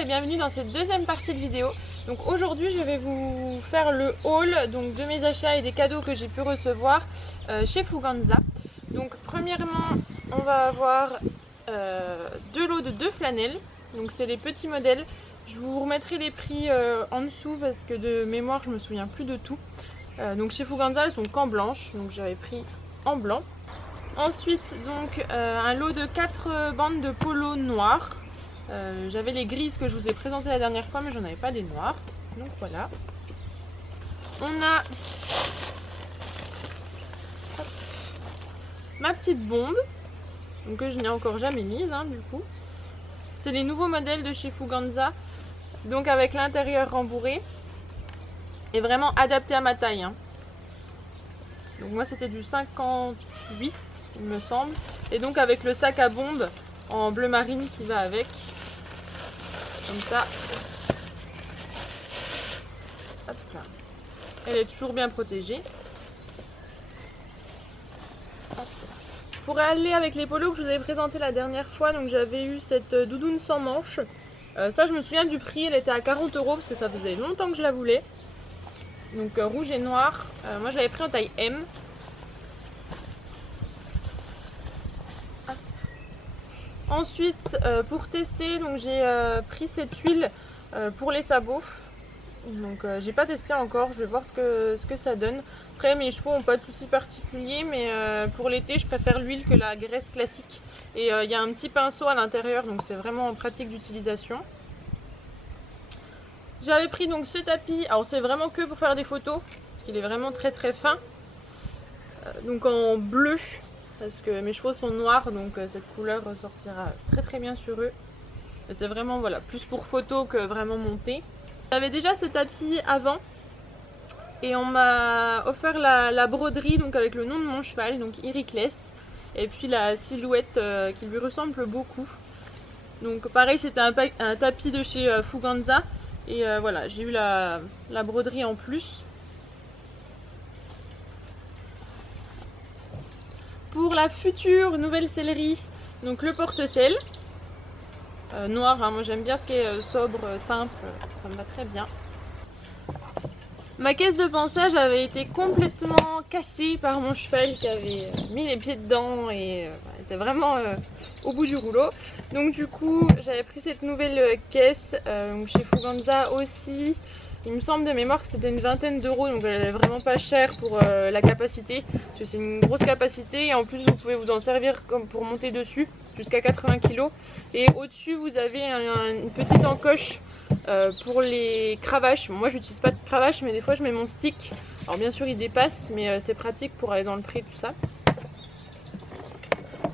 et bienvenue dans cette deuxième partie de vidéo. Donc aujourd'hui je vais vous faire le haul donc, de mes achats et des cadeaux que j'ai pu recevoir chez Fuganza. Donc premièrement on va avoir deux lots de 2 flanelles, donc c'est les petits modèles. Je vous remettrai les prix en dessous parce que de mémoire je me souviens plus de tout. Donc chez Fuganza elles sont qu'en blanche, donc j'avais pris en blanc. Ensuite donc un lot de 4 bandes de polo noires. J'avais les grises que je vous ai présentées la dernière fois mais j'en avais pas des noirs. Donc voilà. On a ma petite bombe donc, que je n'ai encore jamais mise du coup. C'est les nouveaux modèles de chez Fuganza. Donc avec l'intérieur rembourré. Et vraiment adapté à ma taille. Donc moi c'était du 58 il me semble. Et donc avec le sac à bombe en bleu marine qui va avec. Comme ça. Hop là. Elle est toujours bien protégée. Hop. Pour aller avec les polos que je vous avais présenté la dernière fois, donc j'avais eu cette doudoune sans manches. Ça je me souviens du prix, elle était à 40 € parce que ça faisait longtemps que je la voulais. Donc rouge et noir. Moi je l'avais pris en taille M. Ensuite pour tester, donc j'ai pris cette huile pour les sabots. Donc j'ai pas testé encore, je vais voir ce que ça donne. Après mes chevaux n'ont pas de soucis particuliers, mais pour l'été je préfère l'huile que la graisse classique. Et il y a un petit pinceau à l'intérieur, donc c'est vraiment pratique d'utilisation. J'avais pris donc ce tapis, alors c'est vraiment que pour faire des photos, parce qu'il est vraiment très très fin. Donc en bleu, parce que mes chevaux sont noirs, donc cette couleur ressortira très très bien sur eux. C'est vraiment voilà, plus pour photo que vraiment monté. J'avais déjà ce tapis avant et on m'a offert la broderie donc avec le nom de mon cheval, donc Iriclès, et puis la silhouette qui lui ressemble beaucoup. Donc pareil, c'était un tapis de chez Fuganza et voilà, j'ai eu la broderie en plus. Pour la future nouvelle sellerie, donc le porte-sel noir, moi j'aime bien ce qui est sobre, simple, ça me va très bien. Ma caisse de pansage avait été complètement cassée par mon cheval qui avait mis les pieds dedans et était vraiment au bout du rouleau. Donc du coup j'avais pris cette nouvelle caisse chez Fuganza aussi. Il me semble de mémoire que c'était une vingtaine d'euros, donc elle est vraiment pas chère pour la capacité, parce que c'est une grosse capacité et en plus vous pouvez vous en servir comme pour monter dessus jusqu'à 80 kg. Et au-dessus vous avez une petite encoche pour les cravaches. Bon, moi je n'utilise pas de cravache mais des fois je mets mon stick. Alors bien sûr il dépasse mais c'est pratique pour aller dans le pré tout ça.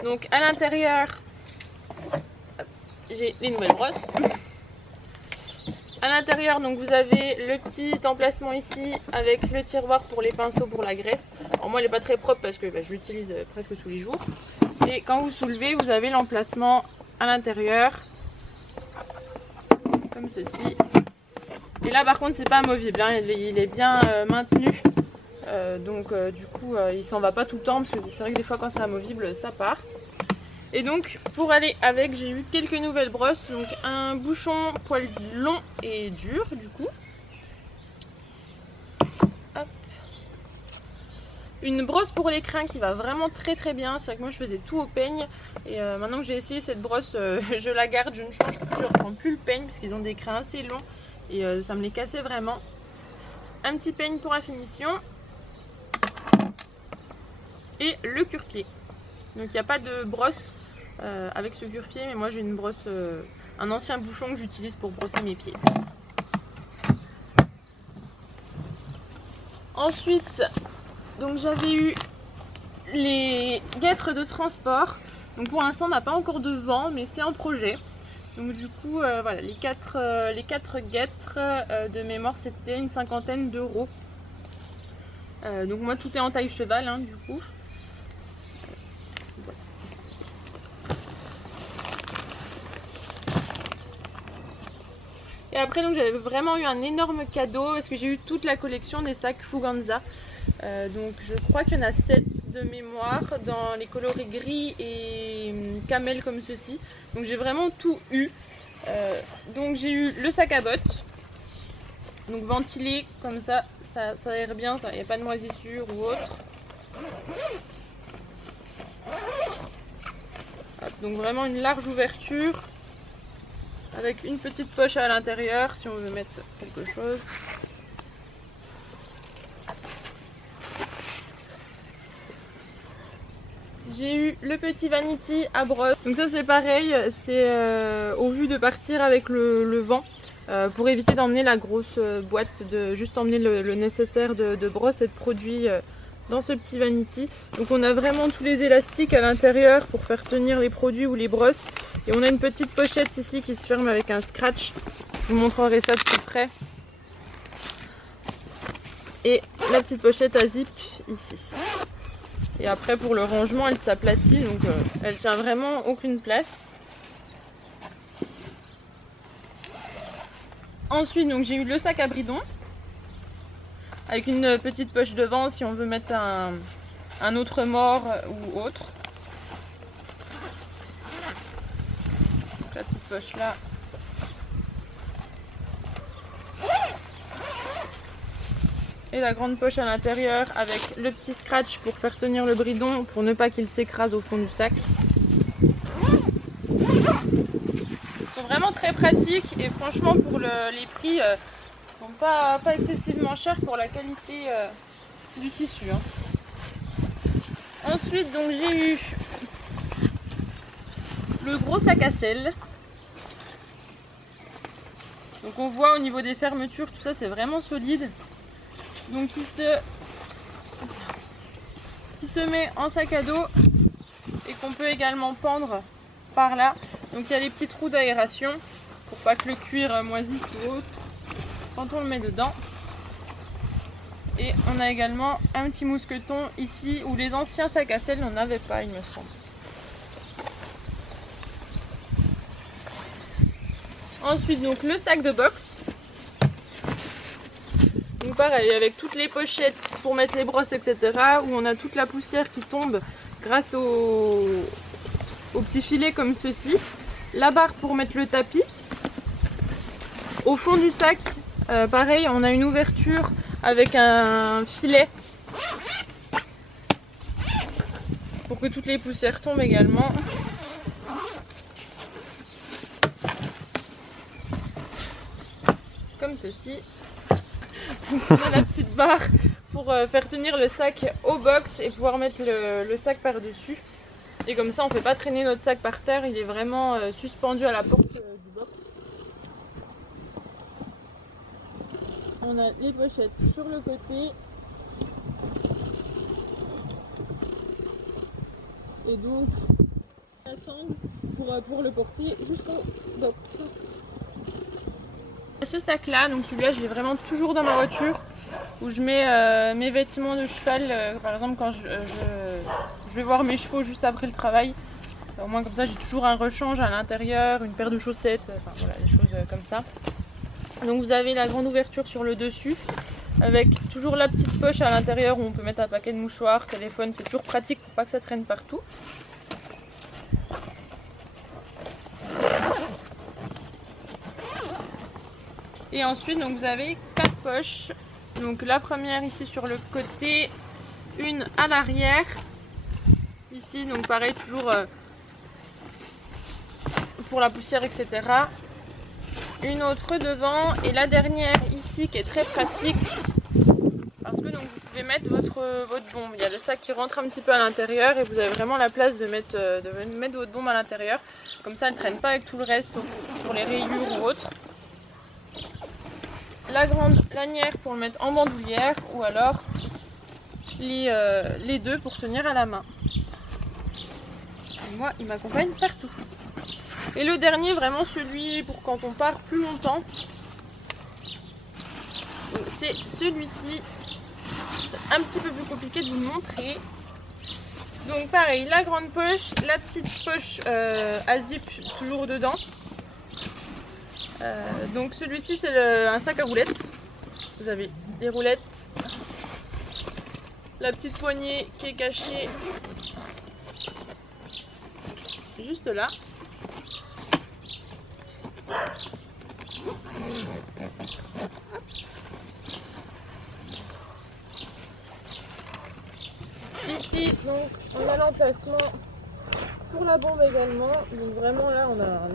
Donc à l'intérieur j'ai les nouvelles brosses. À l'intérieur, donc vous avez le petit emplacement ici avec le tiroir pour les pinceaux pour la graisse. Alors moi, elle n'est pas très propre parce que je l'utilise presque tous les jours. Et quand vous soulevez, vous avez l'emplacement à l'intérieur, comme ceci. Et là, par contre, c'est pas amovible, il est bien maintenu. Donc du coup, il s'en va pas tout le temps parce que c'est vrai que des fois, quand c'est amovible, ça part. Et donc pour aller avec, j'ai eu quelques nouvelles brosses, donc un bouchon poil long et dur du coup. Hop. Une brosse pour les crins qui va vraiment très très bien, c'est vrai que moi je faisais tout au peigne et maintenant que j'ai essayé cette brosse, je la garde, je ne change plus, je reprends plus le peigne parce qu'ils ont des crins assez longs et ça me les cassait vraiment. Un petit peigne pour la finition et le cure-pied. Donc il n'y a pas de brosse avec ce cure-pied, mais moi j'ai une brosse, un ancien bouchon que j'utilise pour brosser mes pieds. Ensuite, donc j'avais eu les guêtres de transport. Donc pour l'instant on n'a pas encore de vent, mais c'est en projet. Donc du coup voilà, les quatre guêtres de mémoire c'était une 50aine d'euros. Donc moi tout est en taille cheval du coup. Et après donc j'avais vraiment eu un énorme cadeau parce que j'ai eu toute la collection des sacs Fuganza. Donc je crois qu'il y en a 7 de mémoire dans les coloris gris et camel comme ceci. Donc j'ai vraiment tout eu. Donc j'ai eu le sac à bottes, donc ventilé comme ça aère bien, il n'y a pas de moisissure ou autre. Donc vraiment une large ouverture avec une petite poche à l'intérieur si on veut mettre quelque chose. J'ai eu le petit vanity à brosse. Donc ça c'est pareil, c'est au vu de partir avec le vent pour éviter d'emmener la grosse boîte, de juste emmener le nécessaire de brosse et de produits dans ce petit vanity. Donc on a vraiment tous les élastiques à l'intérieur pour faire tenir les produits ou les brosses. Et on a une petite pochette ici qui se ferme avec un scratch. Je vous montrerai ça de plus près. Et la petite pochette à zip ici. Et après pour le rangement elle s'aplatit, donc elle tient vraiment aucune place. Ensuite donc j'ai eu le sac à bridon avec une petite poche devant si on veut mettre un autre mort ou autre. Donc, la petite poche là. Et la grande poche à l'intérieur avec le petit scratch pour faire tenir le bridon pour ne pas qu'il s'écrase au fond du sac. Ils sont vraiment très pratiques et franchement pour les prix ils sont pas excessivement chers pour la qualité du tissu. Ensuite donc j'ai eu le gros sac à sel. Donc on voit au niveau des fermetures tout ça c'est vraiment solide. Donc qui se met en sac à dos et qu'on peut également pendre par là. Donc il y a les petits trous d'aération pour pas que le cuir moisisse ou autre quand on le met dedans. Et on a également un petit mousqueton ici où les anciens sacs à sel n'en avaient pas il me semble. Ensuite donc le sac de boxe. Donc pareil avec toutes les pochettes pour mettre les brosses etc. Où on a toute la poussière qui tombe grâce au petit filet comme ceci. La barre pour mettre le tapis. Au fond du sac pareil on a une ouverture avec un filet pour que toutes les poussières tombent également. Comme ceci. On a la petite barre pour faire tenir le sac au box et pouvoir mettre le sac par dessus. Et comme ça on ne fait pas traîner notre sac par terre, il est vraiment suspendu à la porte du box. On a les pochettes sur le côté. Et donc la sangle pour le porter jusqu'au box. Ce sac là, donc celui-là je l'ai vraiment toujours dans ma voiture où je mets mes vêtements de cheval, par exemple quand je vais voir mes chevaux juste après le travail. Au moins comme ça j'ai toujours un rechange à l'intérieur, une paire de chaussettes, enfin voilà des choses comme ça. Donc vous avez la grande ouverture sur le dessus avec toujours la petite poche à l'intérieur où on peut mettre un paquet de mouchoirs, téléphone, c'est toujours pratique pour pas que ça traîne partout. Et ensuite donc vous avez 4 poches. Donc la première ici sur le côté, une à l'arrière. Ici donc pareil toujours pour la poussière etc. Une autre devant et la dernière ici qui est très pratique parce que donc vous pouvez mettre votre bombe. Il y a le sac qui rentre un petit peu à l'intérieur et vous avez vraiment la place de mettre votre bombe à l'intérieur. Comme ça elle ne traîne pas avec tout le reste pour les rayures ou autre. La grande lanière pour le mettre en bandoulière ou alors les deux pour tenir à la main. Et moi il m'accompagne partout. Et le dernier vraiment celui pour quand on part plus longtemps, c'est celui-ci. Un petit peu plus compliqué de vous le montrer. Donc pareil la grande poche, la petite poche à zip toujours dedans. Donc celui-ci c'est un sac à roulettes. Vous avez des roulettes, la petite poignée qui est cachée juste là. Ici, donc, on a l'emplacement pour la bombe également. Donc vraiment là, on a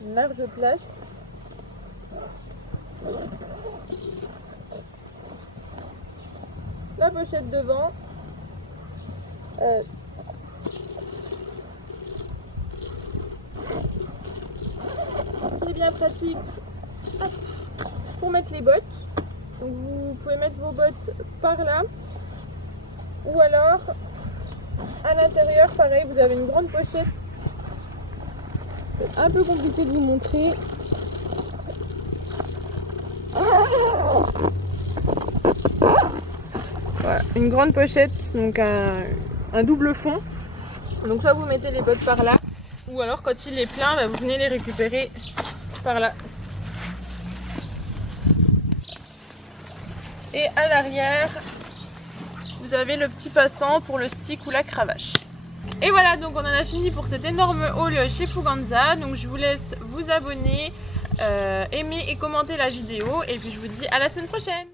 une large place. La pochette devant. Ce qui est bien pratique pour mettre les bottes. Donc vous pouvez mettre vos bottes par là. Ou alors, à l'intérieur, pareil, vous avez une grande pochette. C'est un peu compliqué de vous montrer. Voilà, une grande pochette, donc un double fond. Donc soit vous mettez les bottes par là, ou alors quand il est plein, bah, vous venez les récupérer par là. Et à l'arrière, vous avez le petit passant pour le stick ou la cravache. Et voilà, donc on en a fini pour cet énorme haul chez Fuganza. Donc je vous laisse vous abonner, aimer et commenter la vidéo. Et puis je vous dis à la semaine prochaine.